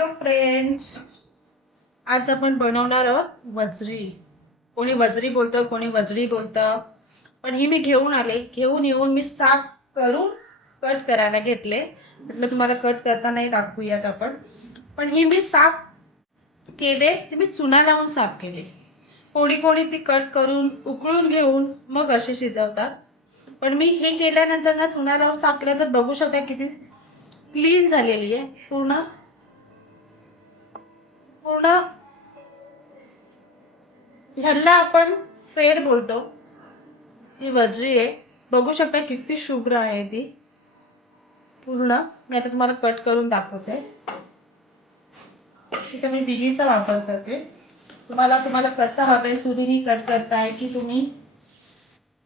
Hello friends, आज आपण बनवणार आहोत वजरी. कोणी वजरी बोलतं, कोणी वजरी बोलतं. पण ही मी घेऊन येऊन मी साफ करून कट करायला घेतले. म्हटलं तुम्हाला कट करताना दाखवूयात आपण. पण ही मी साफ केले, ती मी चुना लावून साफ केले. कोणी कोणी ती कट करून उकळून घेऊन मग अशी शिजवतात. पण मी हे केल्यानंतर ना चुना लावून साफ केल्यानंतर बघू शकता किती क्लीन झालेली आहे. पूर्ण पूर्ण ह्याला आपण फेर बोलतो. ही वजरी आहे, बघू शकता किती शुभ्र आहे ती पूर्ण. मी आता तुम्हाला कट करून दाखवते. इथे मी बिलीचा वापर करते. तुम्हाला कसं हवंय, सुरीने कट करताय की तुम्ही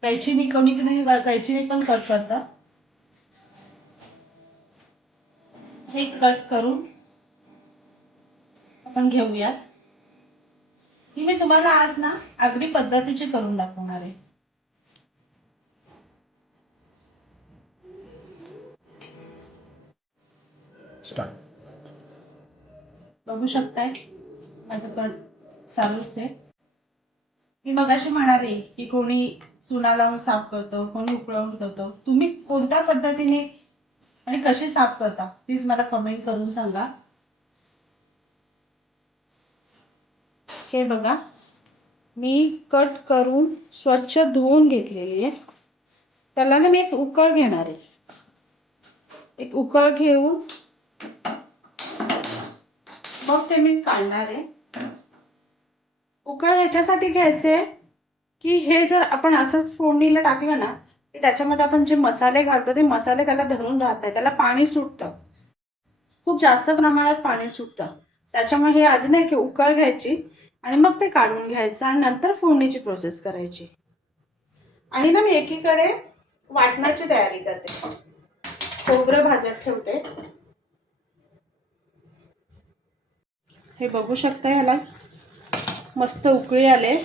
कैचीने, कोणीतरी कैचीने पण कट करता. हे कट करून आपण घेऊयात. ही मी तुम्हाला आज ना आगरी पद्धतीची करून दाखवणार आहे. बघू शकताय माझं कट चालूच आहे. मी मगाशी म्हणाले की कोणी चुना लावून साफ करतो, कोणी उकळवून करतो. तुम्ही कोणत्या पद्धतीने आणि कशी साफ करता प्लीज मला कमेंट करून सांगा. हे बघा, मी कट करून स्वच्छ धुवून घेतलेली आहे. त्याला ना मी एक उकळ घेणार आहे. एक उकळ घेऊन मग ते मी काढणार आहे. उकळ ह्याच्यासाठी घ्यायचे की हे जर आपण असंच फोडणीला टाकलं ना, की त्याच्यामध्ये आपण जे मसाले घालतो ते मसाले त्याला धरून राहत नाही, त्याला पाणी सुटतं. खूप जास्त प्रमाणात पाणी सुटतं. त्याच्यामुळे हे आधी नाही की उकळ घ्यायची आणि मग ते काढून घ्यायचं आणि नंतर फोडणीची प्रोसेस करायची. आणि ना मी एकीकडे वाटणाची तयारी करते. खोबरं भाजत ठेवते. हे बघू शकता, ह्याला मस्त उकळी आले.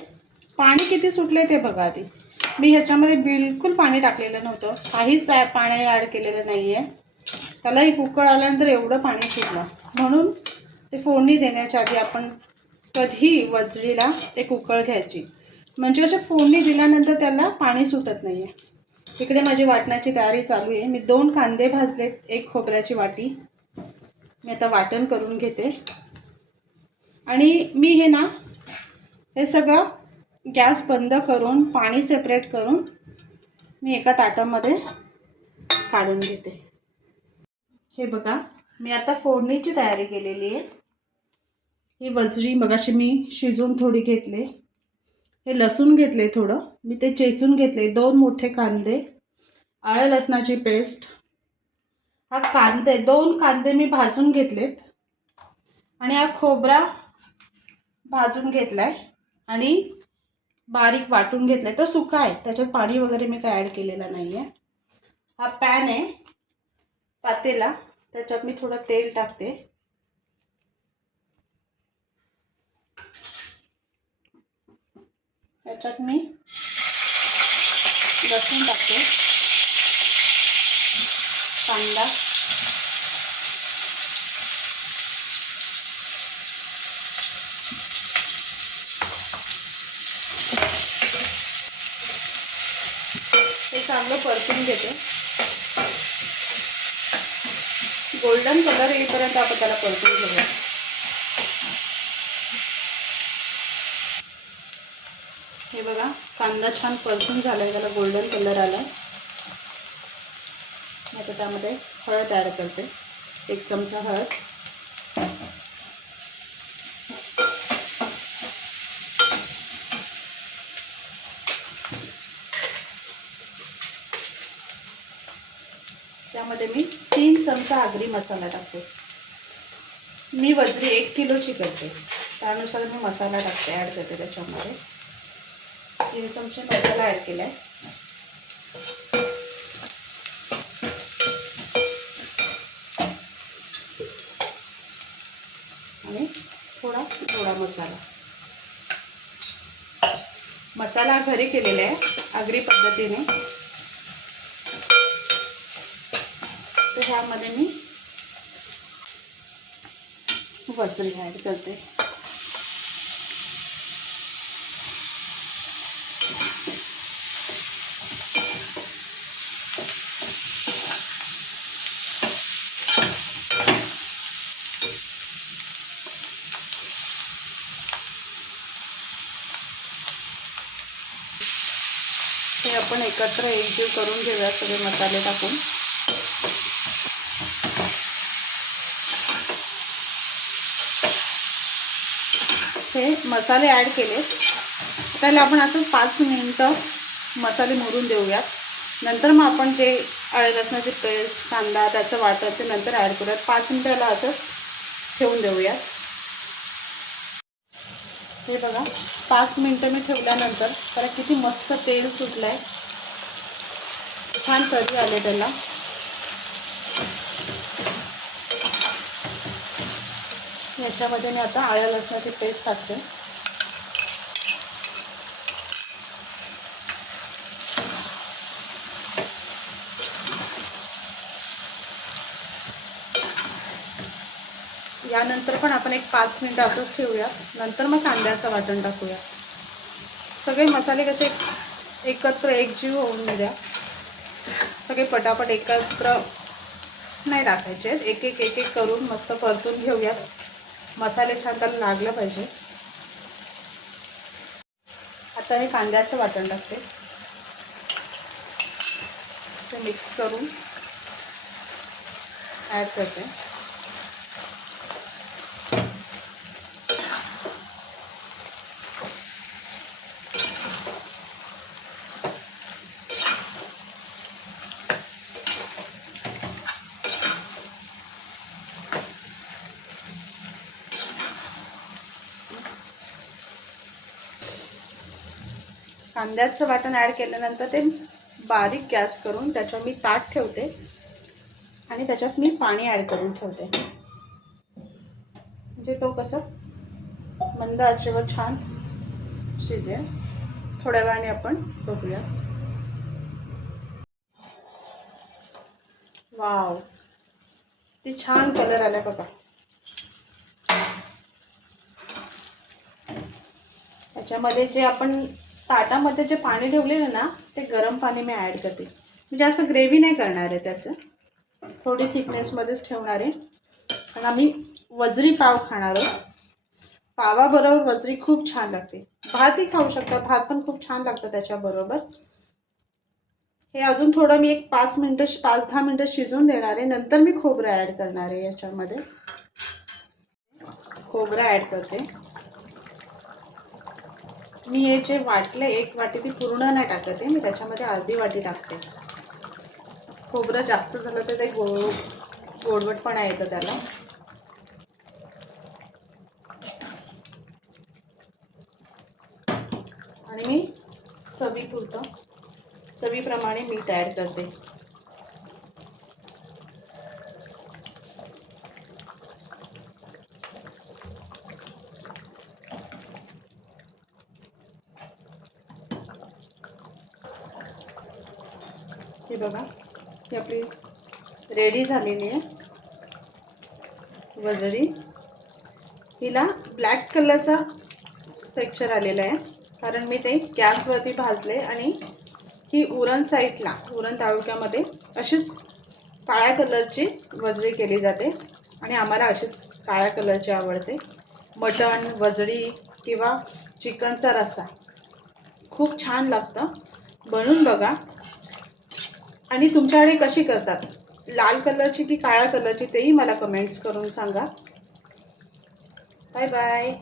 पाणी किती सुटले ते बघा आधी. मी ह्याच्यामध्ये बिलकुल पाणी टाकलेलं नव्हतं, काहीच पाणी ॲड केलेलं नाही आहे. त्याला एक उकळ आल्यानंतर एवढं पाणी सुटलं. म्हणून ते फोडणी देण्याच्या आधी आपण कधी वजरीला एक उकळ घ्यायची, म्हणजे अशा फोडणी दिल्यानंतर त्याला पाणी सुटत नाही आहे. इकडे माझी वाटणाची तयारी चालू आहे. मी 2 कांदे भाजलेत, 1 खोबऱ्याची वाटी. मी आता वाटण करून घेते. आणि मी हे सगळं गॅस बंद करून पाणी सेपरेट करून मी एका ताटामध्ये काढून घेते. हे बघा, मी आता फोडणीची तयारी केलेली आहे. ही वजरी मगाशी मी शिजवून थोडी घेतले. हे लसूण घेतले थोडं, मी ते चेचून घेतले. 2 मोठे कांदे, आलं लसणाची पेस्ट. हा 2 कांदे मी भाजून घेतलेत. आणि हा खोबरा भाजून घेतलाय आणि बारीक वाटून घेतलाय. तो सुका आहे, त्याच्यात पाणी वगैरे मी काय ॲड केलेलं नाही आहे. हा पॅन आहे पातेला, त्याच्यात मी थोडं तेल टाकते. त्याच्यात मी लसूण टाकते, कांदा, हे चांगलं परतून घेते. गोल्डन कलर येईपर्यंत आपण त्याला परतून घेऊया. हे बघा, कांदा छान परतून झालाय, त्याला गोल्डन कलर आलाय. आता त्यामध्ये हळद ॲड करते, 1 चमचा हळद. त्यामध्ये मी 3 चमचा आगरी मसाला टाकते. मी वजरी 1 किलोची करते, त्यानुसार मी मसाला टाकते, ॲड करते. त्याच्यामध्ये 3 चमचे मसाला ॲड केला आहे. आणि थोडा मसाला घरी केलेला आहे आगरी पद्धतीने. तर ह्यामध्ये मी वजरी ॲड करते. हे आपण एकत्र एकजीव करून घेऊया सगळे मसाले टाकून. हे मसाले ॲड केले. त्याला आपण असं 5 मिनिटं मसाले मुरून देऊयात. नंतर मग आपण जे आले लसणाची पेस्ट, कांदा, त्याचं वाटण ते नंतर ॲड करूयात. 5 मिनिटाला असं ठेवून देऊयात. हे बघा 5 मिनिटं मी ठेवल्यानंतर त्याला किती मस्त तेल सुटलं आहे. छान तरी आले त्याला. याच्यामध्ये मी आता आलं लसणाची पेस्ट टाकते. यानंतर पण आपण एक 5 मिनिटं असंच ठेवूया. नंतर मग कांद्याचं वाटण टाकूया. सगळे मसाले कसे एकत्र एकजीव होऊन द्या. सगळे पटापट एकत्र नाही टाकायचे. एक एक करून मस्त परतून घेऊयात. मसाले छान त्याला लागलं पाहिजे. आता मी कांद्याचं वाटण टाकते. ते मिक्स करून ॲड करते. कांद्याचं वाटण ॲड केल्यानंतर ते बारीक गॅस करून त्याच्यावर मी ताट ठेवते आणि त्याच्यात मी पाणी ॲड करून ठेवते. म्हणजे तो कसं मंद आचेवर छान शिजेल. थोड्या वेळाने आपण बघूया. वाव, ती छान कलर आला बघा. त्याच्यामध्ये जे आपण ताटामध्ये जे पाणी ठेवलेलं ना ते गरम पाणी मी ॲड करते. मी जास्त ग्रेव्ही नाही करणार आहे. त्याचं थोडी थिकनेसमध्येच ठेवणार आहे. आणि आम्ही वजरी पाव खाणार आहोत. पावाबरोबर वजरी खूप छान लागते. भातही खाऊ शकता. भात पण खूप छान लागतं त्याच्याबरोबर. हे अजून थोडं मी एक 5-10 मिनटं शिजवून देणार आहे. नंतर मी खोबरं ॲड करणार आहे. याच्यामध्ये खोबरं ॲड करते. मी हे जे वाटले 1 वाटी ती पूर्ण नाही टाकते. मी त्याच्यामध्ये अर्धी वाटी टाकते. खोबरं जास्त झालं तर ते गोडवटपणा येतं त्याला. आणि मी चवीप्रमाणे मीठ ॲड करते. हे बघा ही आपली रेडी झालेली आहे वजरी. हिला ब्लॅक कलरचा टेक्स्चर आलेला आहे कारण मी ते गॅसवरती भाजले. आणि ही उरण तालुक्यामध्ये अशीच काळ्या कलरची वजरी केली जाते. आणि आम्हाला अशीच काळ्या कलरची आवडते. मटण, वजरी किंवा चिकनचा रस्सा खूप छान लागतं. बनवून बघा. आणि तुमच्याकडे कशी करतात, लाल कलरची की काळ्या कलरची, तेही मला कमेंट्स करून सांगा. Bye bye.